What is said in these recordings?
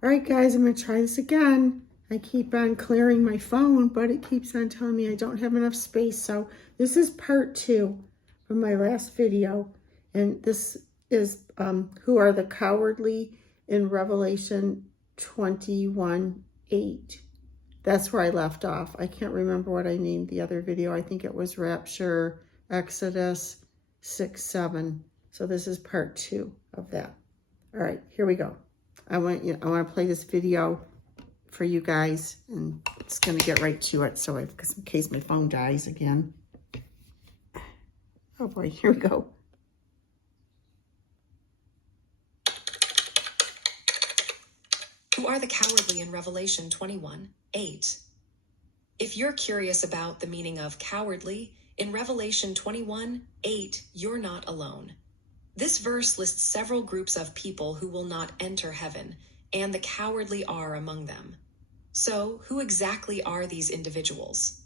All right, guys, I'm going to try this again. I keep on clearing my phone, but it keeps on telling me I don't have enough space. So this is part 2 from my last video. And this is who are the cowardly in Revelation 21:8. That's where I left off. I can't remember what I named the other video. I think it was Rapture, Exodus 6:7. So this is part 2 of that. All right, here we go. I want to play this video for you guys, and it's going to get right to it. So in case my phone dies again. Oh boy, here we go. Who are the cowardly in Revelation 21:8? If you're curious about the meaning of cowardly, in Revelation 21:8, you're not alone. This verse lists several groups of people who will not enter heaven, and the cowardly are among them. So, who exactly are these individuals?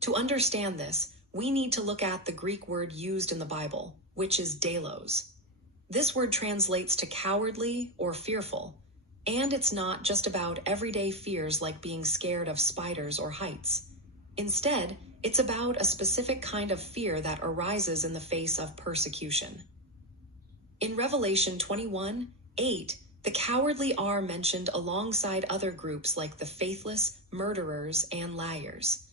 To understand this, we need to look at the Greek word used in the Bible, which is delos. This word translates to cowardly or fearful, and it's not just about everyday fears like being scared of spiders or heights. Instead, it's about a specific kind of fear that arises in the face of persecution. In Revelation 21:8, the cowardly are mentioned alongside other groups like the faithless, murderers, and liars.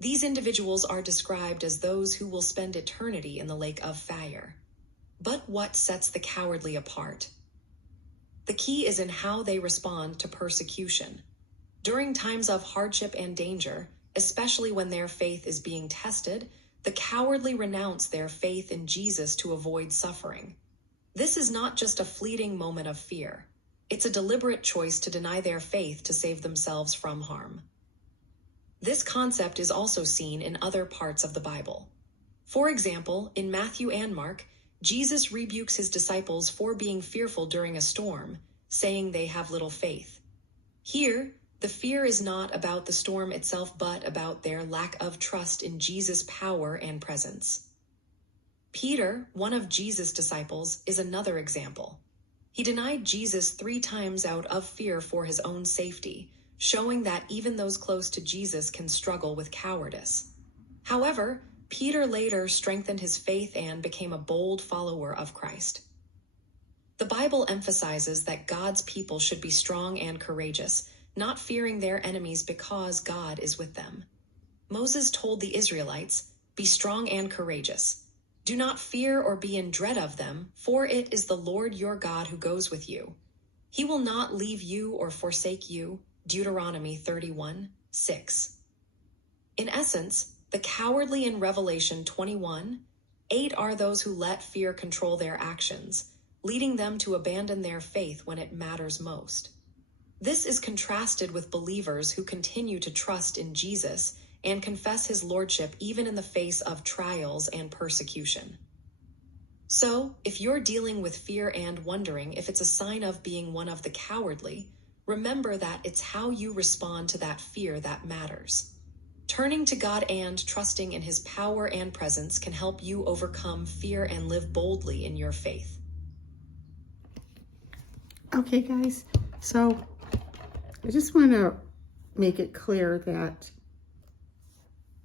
These individuals are described as those who will spend eternity in the lake of fire. But what sets the cowardly apart? The key is in how they respond to persecution. During times of hardship and danger, especially when their faith is being tested, the cowardly renounce their faith in Jesus to avoid suffering. This is not just a fleeting moment of fear. It's a deliberate choice to deny their faith to save themselves from harm. This concept is also seen in other parts of the Bible. For example, in Matthew and Mark, Jesus rebukes his disciples for being fearful during a storm, saying they have little faith. Here, the fear is not about the storm itself, but about their lack of trust in Jesus' power and presence. Peter, one of Jesus' disciples, is another example. He denied Jesus 3 times out of fear for his own safety, showing that even those close to Jesus can struggle with cowardice. However, Peter later strengthened his faith and became a bold follower of Christ. The Bible emphasizes that God's people should be strong and courageous, not fearing their enemies because God is with them. Moses told the Israelites, "Be strong and courageous. Do not fear or be in dread of them, for it is the Lord your God who goes with you. He will not leave you or forsake you." Deuteronomy 31:6. In essence, the cowardly in Revelation 21:8 are those who let fear control their actions, leading them to abandon their faith when it matters most. This is contrasted with believers who continue to trust in Jesus and confess his lordship even in the face of trials and persecution. So, if you're dealing with fear and wondering if it's a sign of being one of the cowardly, remember that it's how you respond to that fear that matters. Turning to God and trusting in his power and presence can help you overcome fear and live boldly in your faith. Okay, guys, so I just want to make it clear that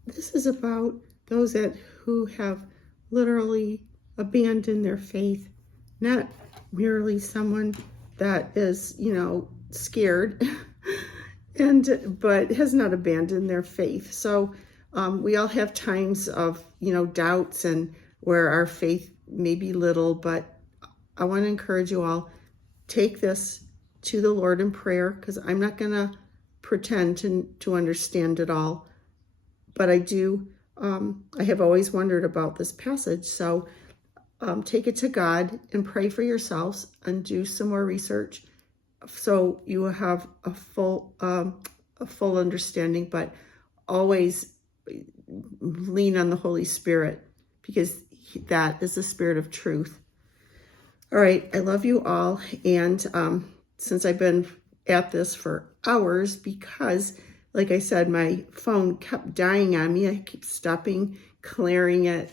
this is about those who have literally abandoned their faith, not merely someone that is, scared, but has not abandoned their faith. So we all have times of, doubts and where our faith may be little, but I want to encourage you all, take this to the Lord in prayer, because I'm not going to pretend to understand it all. But I do, I have always wondered about this passage. So take it to God and pray for yourselves and do some more research so you will have a full understanding, but always lean on the Holy Spirit, because that is the Spirit of truth. All right, I love you all. And since I've been at this for hours, because like I said, my phone kept dying on me. I keep stopping, clearing it,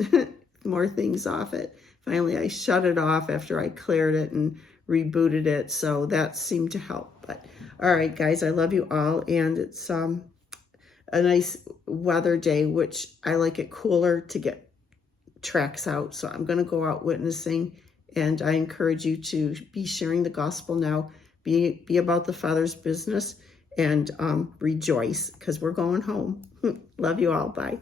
more things off it. Finally, I shut it off after I cleared it and rebooted it, so that seemed to help. But all right, guys, I love you all, and it's a nice weather day, which I like it cooler to get tracks out. So I'm going to go out witnessing, and I encourage you to be sharing the gospel now. Be about the Father's business, and rejoice, because we're going home. Love you all. Bye.